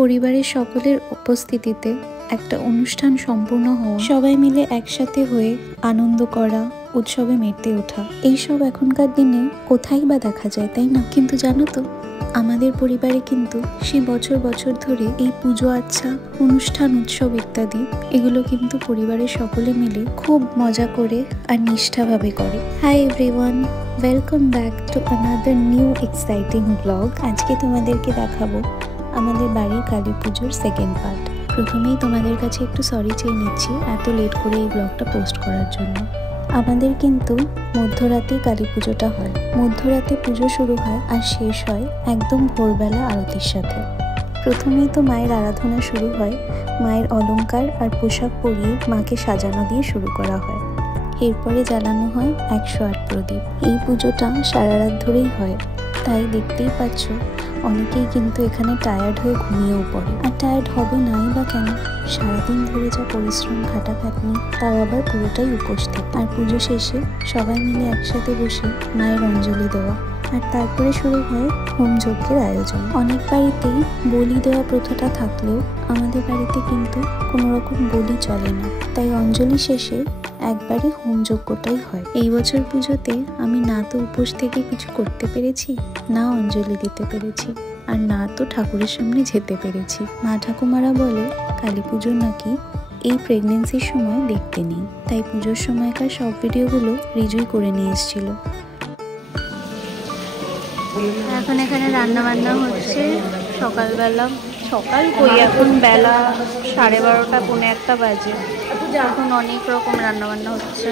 পরিবারের সকলের উপস্থিতিতে একটা অনুষ্ঠান সম্পূর্ণ হওয়া, সবাই মিলে একসাথে হয়ে আনন্দ করা, উৎসবে মেতে ওঠা, এইসব এখনকার দিনে কোথায় বা দেখা যায়, তাই না? কিন্তু জানো তো, আমাদের পরিবারে কিন্তু সেই বছর বছর ধরে এই পুজো আচ্ছা, অনুষ্ঠান, উৎসব ইত্যাদি এগুলো কিন্তু পরিবারের সকলে মিলে খুব মজা করে আর নিষ্ঠাভাবে করে। Hi everyone, welcome back to another new exciting blog. আজকে তোমাদেরকে দেখাবো আমাদের বাড়ির কালী পুজোর সেকেন্ড পার্ট। প্রথমেই তোমাদের কাছে একটু সরি চেয়ে নিচ্ছি এত লেট করে এই ব্লগটা পোস্ট করার জন্য। আমাদের কিন্তু মধ্যরাতেই কালী পুজোটা হয়। মধ্যরাতে পুজো শুরু হয় আর শেষ হয় একদম ভোরবেলা আরতির সাথে। প্রথমেই তো মায়ের আরাধনা শুরু হয়, মায়ের অলংকার আর পোশাক পরিয়ে মাকে সাজানো দিয়ে শুরু করা হয়। এরপরে জ্বালানো হয় 108 প্রদীপ। এই পুজোটা সারা রাত ধরেই হয়, তাই দেখতেই পাচ্ছ অনেকেই কিন্তু এখানে টায়ার্ড হয়ে ঘুমিয়েও পড়ে। আর টায়ার্ড হবে নাই বা কেন, সারাদিন ধরে যা পরিশ্রম খাটাখাটনি, তাও আবার পুরোটাই উপস্থিত। আর পুজো শেষে সবাই মিলে একসাথে বসে মায়ের অঞ্জলি দেওয়া, আর তারপরে শুরু হয় হোম যজ্ঞের আয়োজন। অনেক বাড়িতেই বলি দেওয়া প্রথাটা থাকলেও আমাদের বাড়িতে কিন্তু কোনো রকম বলি চলে না, তাই অঞ্জলি শেষে একবারে হোম যজ্ঞটাই হয়। এই বছর পুজোতে আমি না তো উপোস থেকে কিছু করতে পেরেছি, না অঞ্জলি দিতে পেরেছি, আর না তো ঠাকুরের সামনে যেতে পেরেছি। মা ঠাকুমারা বলে কালী পুজো নাকি এই প্রেগনেন্সির সময় দেখতে নেই, তাই পুজোর সময়কার সব ভিডিওগুলো রিজুই করে নিয়ে এসেছিল। এখন এখানে রান্না বান্না হচ্ছে সকালবেলা। সকাল কই, এখন বেলা 12:30 পৌনে 1 বাজে। এখন অনেক রকম রান্না বান্না হচ্ছে।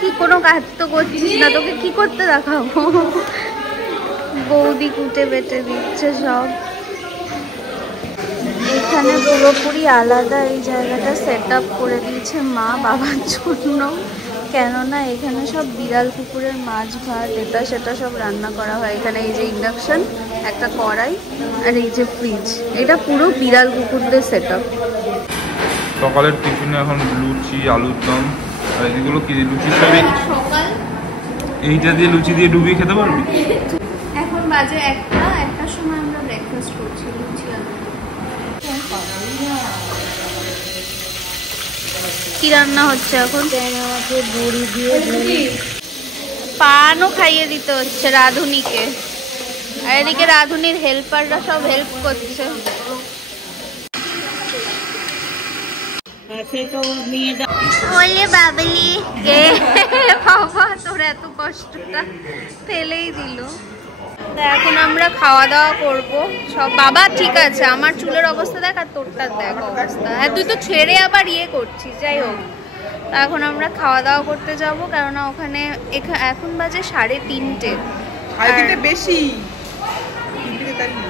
কি কোনো কাজ তো করছিস না, তোকে কি করতে দেখাবো? বৌদি কুটে বেটে দিচ্ছে সব। এখানে পুরোপুরি আলাদা এই জায়গাটা সেট আপ করে দিয়েছে মা বাবার জন্য, কেননা এখানে সব বিড়াল কুকুরের মাছ ভাত এটা সেটা সব রান্না করা হয়। এখানে এই যে ইন্ডাকশন, একটা কড়াই, আর এই যে ফ্রিজ, এটা পুরো বিড়াল কুকুরদের সেট আপ। সকালের টিফিনে এখন লুচি, আলুর দম, আর এগুলো কি লুচি সবই সকাল। এইটা দিয়ে লুচি দিয়ে ডুবিয়ে খেতে পারবি। এখন বাজে 1টার সময় আমরা ব্রেকফাস্ট করছি, লুচি আলু। কি রান্না হচ্ছে এখন? আমাকে বড়ি দিয়ে পানও খাইয়ে দিতে হচ্ছে রাধুনিকে, আর এদিকে রাধুনির হেল্পাররা সব হেল্প করছে। বলে বাবলি এ বাবা, তোর এত কষ্টটা ফেলেই দিল। এখন আমরা খাওয়া দাওয়া করবো সব। বাবা ঠিক আছে, আমার চুলের অবস্থা দেখ আর তোরটার দেখ অবস্থা। হ্যাঁ, তুই তো ছেড়ে আবার ইয়ে করছিস। যাই হোক, এখন আমরা খাওয়া দাওয়া করতে যাব, কেননা ওখানে এখন বাজে 3:30 বেশি,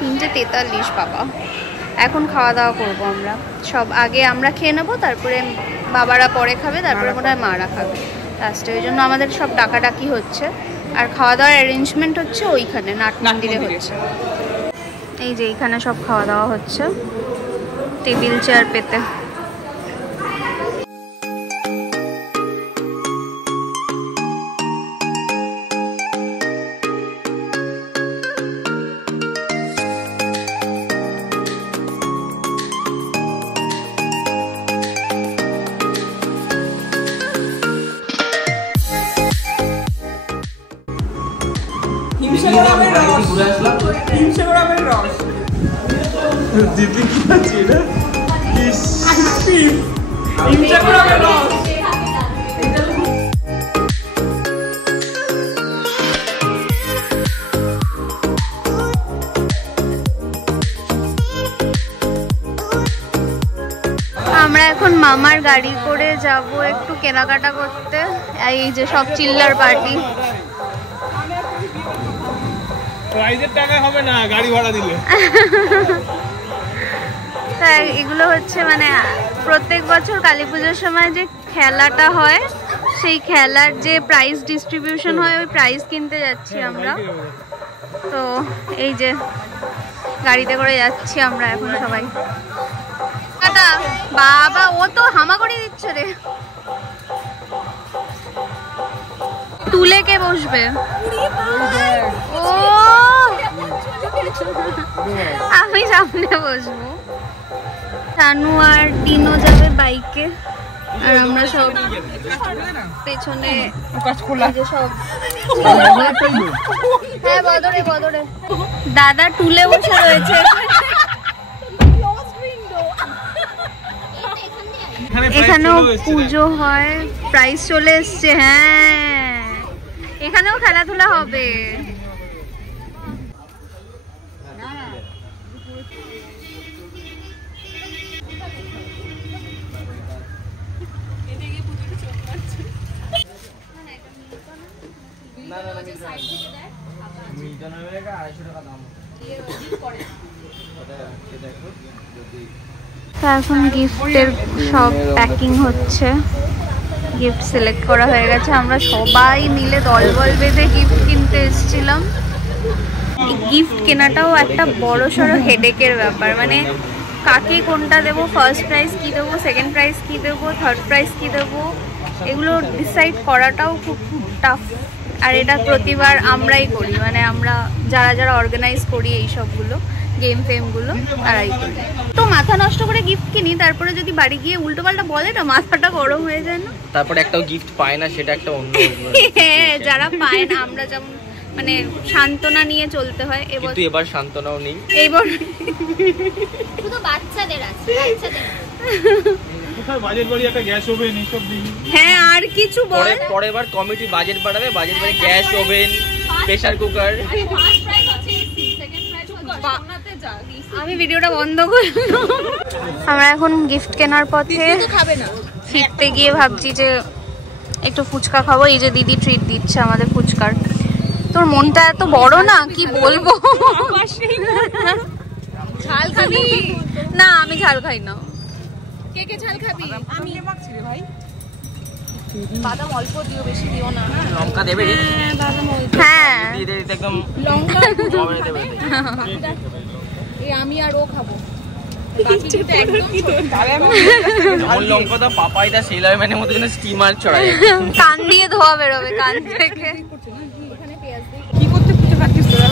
3:43 বাবা। এখন খাওয়া দাওয়া করবো আমরা সব। আগে আমরা খেয়ে নেবো, তারপরে বাবারা পরে খাবে, তারপরে মনে হয় মারা খাবে লাস্টে। ওই জন্য আমাদের সব ডাকাডাকি হচ্ছে, আর খাওয়া দাওয়ার অ্যারেঞ্জমেন্ট হচ্ছে ওইখানে নাট মন্দিরে হচ্ছে। এই যে এইখানে সব খাওয়া দাওয়া হচ্ছে টেবিল চেয়ার পেতে। আমরা এখন মামার গাড়ি করে যাব একটু কেনাকাটা করতে। এই যে সব চিল্লার পার্টি। প্রাইজের টাকা হবে না, গাড়ি ভাড়া দিলে। তাই এগুলো হচ্ছে মানে প্রত্যেক বছর কালী পুজোর সময় যে খেলাটা হয়, সেই খেলার যে প্রাইজ ডিস্ট্রিবিউশন হয়, ওই প্রাইজ কিনতে যাচ্ছি আমরা। তো এই যে গাড়িতে করে যাচ্ছি আমরা এখন সবাই। বাবা, ও তো হামা করে দিচ্ছে রে। তুলে কে বসবে? ও আমি সামনে বসবো, শানু আর টিনো যাবে বাইকে, আর আমরা সব পেছনে সব। হ্যাঁ বদরে বদরে দাদা টুলে বসে রয়েছে। এখানেও পুজো হয়, প্রাইজ চলে এসছে। হ্যাঁ এখানেও খেলাধুলা হবে। এখন গিফটের সব প্যাকিং হচ্ছে, গিফট সিলেক্ট করা হয়ে গেছে। আমরা সবাই মিলে দলবল বেঁধে গিফট কিনতে এসেছিলাম। গিফট কেনাটাও একটা বড়সড় হেডেকের ব্যাপার, মানে কাকে কোনটা দেবো, ফার্স্ট প্রাইজ কি দেবো, সেকেন্ড প্রাইজ কি দেবো, থার্ড প্রাইজ কি দেবো, এগুলো ডিসাইড করাটাও খুব টাফ। আর এটা প্রতিবার আমরাই করি, মানে আমরা যারা যারা অর্গানাইজ করি এই সবগুলো গেম ফেমগুলো তারাই করি। তো মাথা নষ্ট করে গিফট কিনি, তারপরে যদি বাড়ি গিয়ে উল্টো পাল্টা বলে না, মাথাটা গরম হয়ে যায় না। তারপরে একটাও গিফট পায় না, সেটা একটা অন্য। হ্যাঁ যারা পায় না, আমরা যেমন মানে সান্ত্বনা নিয়ে চলতে হয়। কিন্তু এবার সান্ত্বনাও নেই, এইবার শুধু বাচ্চাদের আছে, বাচ্চাদের। কোথায় বাজেট বাড়ি একটা গ্যাস ওভেন এইসব দিই। হ্যাঁ আর কিছু বল। পরের বার কমিটি বাজেট বাড়াবে, বাজেট বাড়ি gas oven, pressure cooker. First prize আছে এসি, সেকেন্ড প্রাইজ সোনাতে যা। আমি ভিডিওটা বন্ধ করলাম। আমরা এখন গিফট কেনার পথে ফিরতে গিয়ে ভাবছি যে একটু ফুচকা খাবো। এই যে দিদি ট্রিট দিচ্ছে আমাদের ফুচকার। তোর মনটা এত বড় না, কি বলবো। ঝাল খাবি না? আমি ঝাল খাই না। কে কে ঝাল খাবি? আমি মাখছি রে ভাই। বাদাম অল্প দিও, বেশি দিও না। লঙ্কা দেবে? বাদাম অল্প। হ্যাঁ দিয়ে দিতে একদম লঙ্কা দেবে। এই আমি আর ও খাবো। বাকি কিন্তু একদম যেমন লঙ্কা তো পাপাইটা সেলার ম্যানের মতো যেন স্টিমার চড়ায়। কান দিয়ে ধোয়া বেরোবে, কান থেকে। এখানে পেঁয়াজ দিই। কি করতে ফুটে পাচ্ছিস তোরা?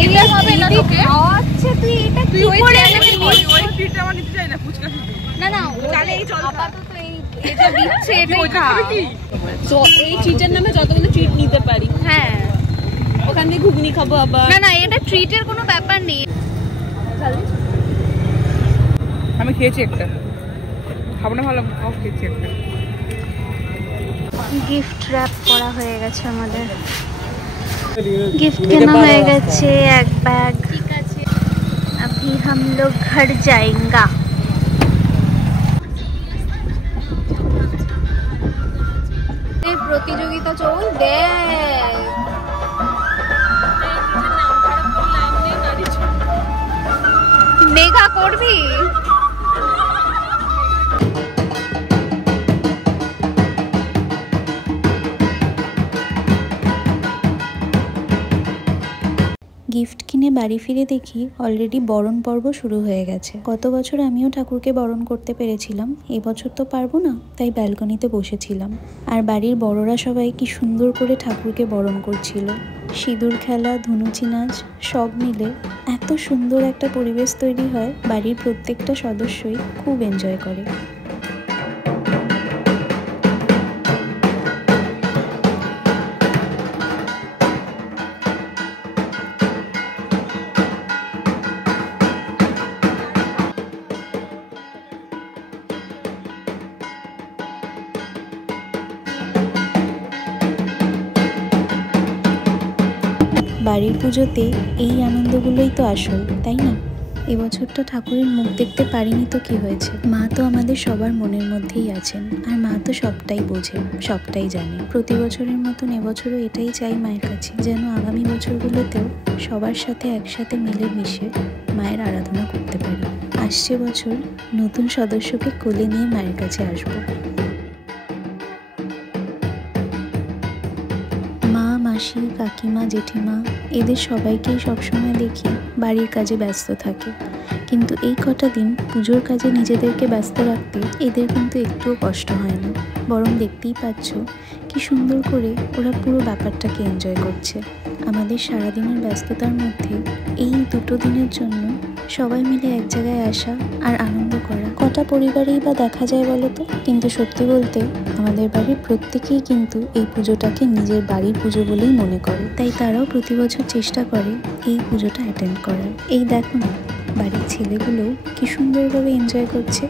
এগুলো হবে না তোকে। আচ্ছা তুই এটা কি করে এনেছিস? ওই ট্রিটটা আমার নিতে চাই না, ফুচকা শুধু। না না, তাহলে এই চল আপাতত এই এটা দিচ্ছে, এটাই খা। তো এই ট্রিটের নামে যতগুলো ট্রিট নিতে পারি। হ্যাঁ ওখান থেকে ঘুগনি খাবো আবার। না না, এটা ট্রিটের কোনো ব্যাপার নেই। আমি খেয়েছি একটা, খাবো না ভালো, খেয়েছি একটা। গিফট র‍্যাপ করা হয়ে গেছে আমাদের, गिफ्ट केना হয়ে গেছে এক ব্যাগ। ঠিক আছে, अभी हम लोग घर जाएंगे। এই প্রতিযোগিতা চল দে, মেঘা করবি? গিফট কিনে বাড়ি ফিরে দেখি অলরেডি বরণ পর্ব শুরু হয়ে গেছে। গত বছর আমিও ঠাকুরকে বরণ করতে পেরেছিলাম, এবছর তো পারবো না, তাই ব্যালকনিতে বসেছিলাম। আর বাড়ির বড়রা সবাই কি সুন্দর করে ঠাকুরকে বরণ করছিল। সিঁদুর খেলা, ধুনুচি নাচ সব মিলে এত সুন্দর একটা পরিবেশ তৈরি হয়, বাড়ির প্রত্যেকটা সদস্যই খুব এনজয় করে। বাড়ির পুজোতে এই আনন্দগুলোই তো আসল, তাই না? এবছরটা ঠাকুরের মুখ দেখতে পারিনি তো কি হয়েছে, মা তো আমাদের সবার মনের মধ্যেই আছেন, আর মা তো সবটাই বোঝে, সবটাই জানে। প্রতি বছরের মতন এবছরও এটাই চাই মায়ের কাছে, যেন আগামী বছরগুলোতেও সবার সাথে একসাথে মিলে মিশে মায়ের আরাধনা করতে পারি। আসছে বছর নতুন সদস্যকে কোলে নিয়ে মায়ের কাছে আসবো। মাসি, কাকিমা, জেঠিমা এদের সবাইকেই সবসময় দেখি বাড়ির কাজে ব্যস্ত থাকে, কিন্তু এই কটা দিন পুজোর কাজে নিজেদেরকে ব্যস্ত রাখতে এদের কিন্তু একটুও কষ্ট হয় না। বরং দেখতেই পাচ্ছ কি কি সুন্দর করে ওরা পুরো ব্যাপারটাকে এনজয় করছে। আমাদের সারাদিনের ব্যস্ততার মধ্যে এই দুটো দিনের জন্য সবাই মিলে এক জায়গায় আসা আর আনন্দ করা কটা পরিবারেই বা দেখা যায় বলো তো। কিন্তু সত্যি বলতে আমাদের বাড়ির প্রত্যেকেই কিন্তু এই পুজোটাকে নিজের বাড়ির পুজো বলেই মনে করে, তাই তারাও প্রতি বছর চেষ্টা করে এই পুজোটা অ্যাটেন্ড করার। এই দেখো না, বাড়ির ছেলেগুলো কি সুন্দরভাবে এনজয় করছে।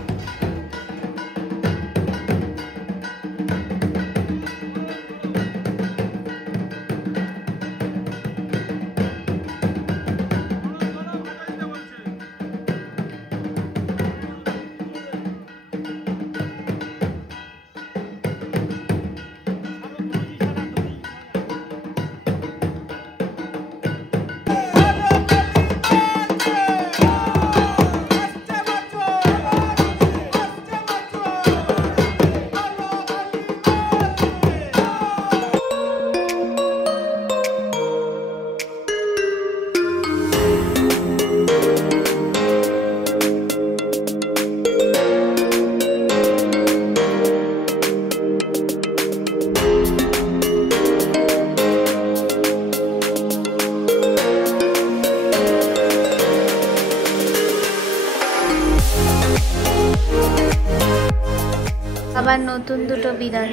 আবার নতুন দুটো বিড়াল,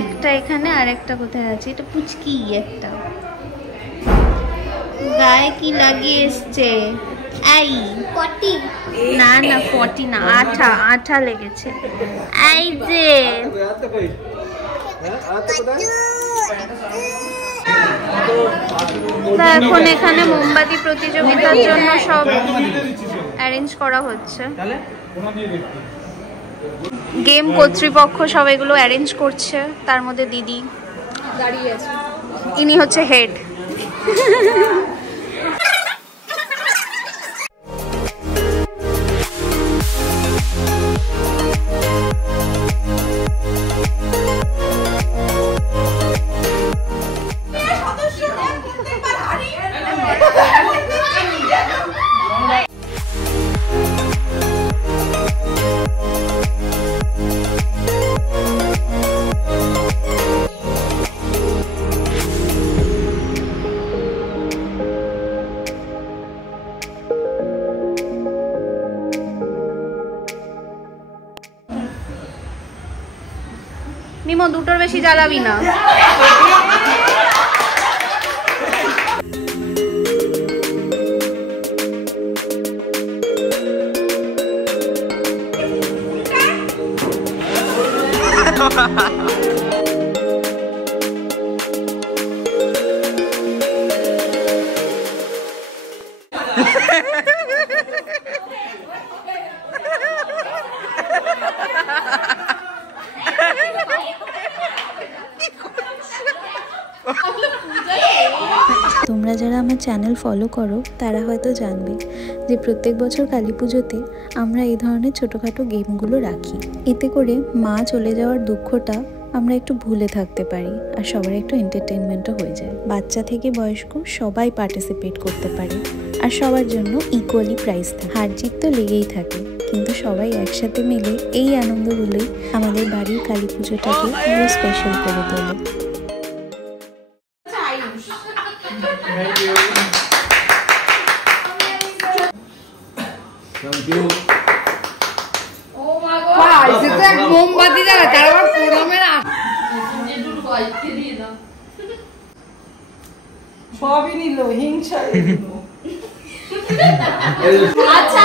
একটা এখানে আর একটা কোথায় আছে, এটা পুচকি একটা, গায়ে কি লাগিয়ে এসছে, এই পটি না না পটি না, আঠা আঠা লেগেছে, এই যে এখন এখানে মোমবাতি প্রতিযোগিতার জন্য সব অ্যারেঞ্জ করা হচ্ছে। গেম কর্তৃপক্ষ সব এগুলো অ্যারেঞ্জ করছে, তার মধ্যে দিদি দাঁড়িয়ে আছে, ইনি হচ্ছে হেড। নিমো দুটোর বেশি জ্বালাবি না। তোমরা যারা আমার চ্যানেল ফলো করো তারা হয়তো জানবে যে প্রত্যেক বছর কালী পুজোতে আমরা এই ধরনের ছোটোখাটো গেমগুলো রাখি। এতে করে মা চলে যাওয়ার দুঃখটা আমরা একটু ভুলে থাকতে পারি আর সবার একটু এন্টারটেনমেন্টও হয়ে যায়। বাচ্চা থেকে বয়স্ক সবাই পার্টিসিপেট করতে পারে আর সবার জন্য ইকুয়ালি প্রাইজ থাকে। হার জিত তো লেগেই থাকে, কিন্তু সবাই একসাথে মিলে এই আনন্দগুলোই আমাদের বাড়ির কালী পুজোটাকে আরও স্পেশাল করে তোলে। মোমবাতি জ্বালা তার আবার প্রোগ্রামের সবই নিল, হিংসা। আচ্ছা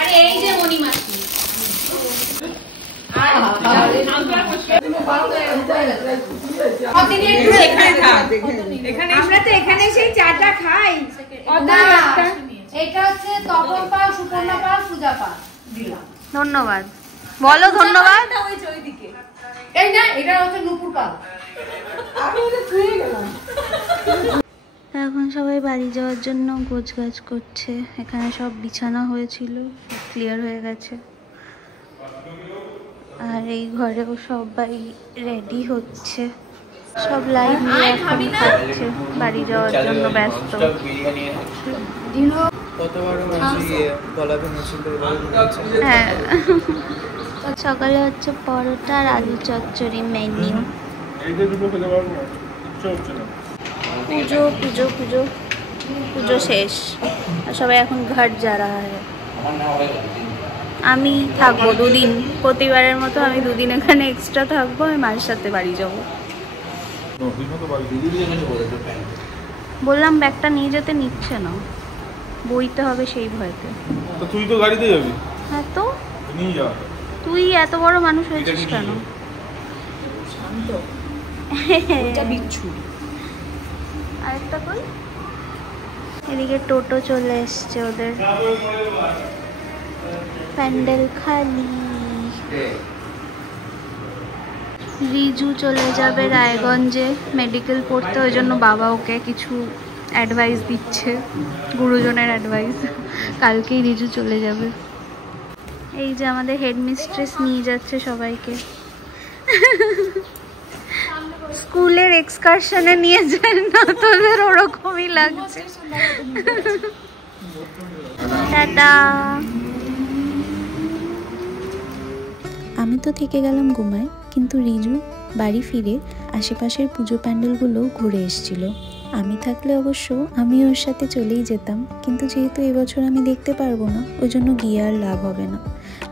আরে এই যে মণিমাছি আমরা তো এখানে সেই চাটা খাই। এটা হচ্ছে তপন পাল, সুপর্ণা পাল, পূজা পাল। ধন্যবাদ বলো, ধন্যবাদ। এই না, এটা হচ্ছে নুপুর পাল। আমি এটা ছুঁয়ে গেলাম। এখন সবাই বাড়ি যাওয়ার জন্য গোছগাছ করছে। এখানে সব বিছানা হয়েছিল, ক্লিয়ার হয়ে গেছে। আর এই ঘরেও সবাই রেডি হচ্ছে। সব লাইন নিয়ে এখন খাচ্ছে, বাড়ি যাওয়ার জন্য ব্যস্ত। হ্যাঁ, সকালে হচ্ছে পরোটা আর আলু চচ্চড়ি মেনু। পুজো পুজো পুজো পুজো শেষ আর সবাই এখন ঘর যা রা হয়। আমি থাকবো 2 দিন, প্রতিবারের মতো আমি 2 দিন এখানে এক্সট্রা থাকবো। আমি মায়ের সাথে বাড়ি যাবো। বললাম ব্যাগটা নিয়ে যেতে নিচ্ছে না, বইতে হবে সেই ভয়তে। তুই তো গাড়িতে যাবি। হ্যাঁ তো নিয়ে যা। তুই এত বড় মানুষ হয়েছিস কেন? আরেকটা কই, এদিকে টোটো চলে এসছে ওদের, প্যান্ডেল খালি। রিজু চলে যাবে রায়গঞ্জে মেডিকেল পড়তে, ওই জন্য বাবা ওকে কিছু অ্যাডভাইস দিচ্ছে, গুরুজনের অ্যাডভাইস। কালকেই রিজু চলে যাবে। এই যে আমাদের হেডমিস্ট্রেস নিয়ে যাচ্ছে সবাইকে। স্কুলের এক্সকারশনে নিয়ে যায় না, তোদের ওরকমই লাগছে। টাটা। আমি তো থেকে গেলাম ঘুমায়, কিন্তু রিজু বাড়ি ফিরে আশেপাশের পুজো প্যান্ডেলগুলো ঘুরে এসেছিল। আমি থাকলে অবশ্য আমি ওর সাথে চলেই যেতাম, কিন্তু যেহেতু এবছর আমি দেখতে পারবো না, ওই জন্য গিয়ে আর লাভ হবে না।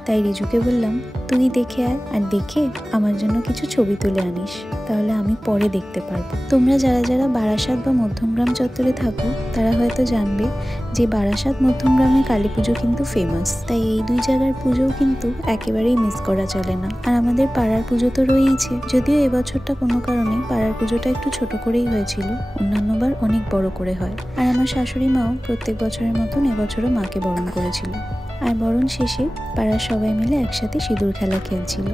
তাই রিজুকে বললাম, তুই দেখে আয়, আর দেখে আমার জন্য কিছু ছবি তুলে আনিস, তাহলে আমি পরে দেখতে পারবো। তোমরা যারা যারা বারাসাত বা মধ্যমগ্রাম চত্বরে থাকো তারা হয়তো জানবে যে বারাসাত মধ্যমগ্রামে কালী পুজো কিন্তু ফেমাস। তাই এই 2 জায়গার পুজোও কিন্তু একেবারেই মিস করা চলে না। আর আমাদের পাড়ার পুজো তো রয়েইছে, যদিও এবছরটা কোনো কারণে পাড়ার পুজোটা একটু ছোট করেই হয়েছিল, অন্যান্যবার অনেক বড় করে হয়। আর আমার শাশুড়ি মাও প্রত্যেক বছরের মতন এবছরও মাকে বরণ করেছিল। আর বরণ শেষে পাড়ার সবাই মিলে একসাথে সিঁদুর খেলা খেলছিল।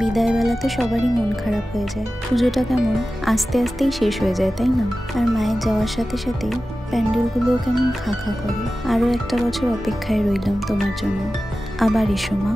বিদায়বেলাতে সবারই মন খারাপ হয়ে যায়, পুজোটা কেমন আস্তে আস্তেই শেষ হয়ে যায়, তাই না? আর মায়ের যাওয়ার সাথে সাথেই প্যান্ডেলগুলোও কেমন খা খা করে। আরও একটা বছর অপেক্ষায় রইলাম তোমার জন্য, আবার এসো মা।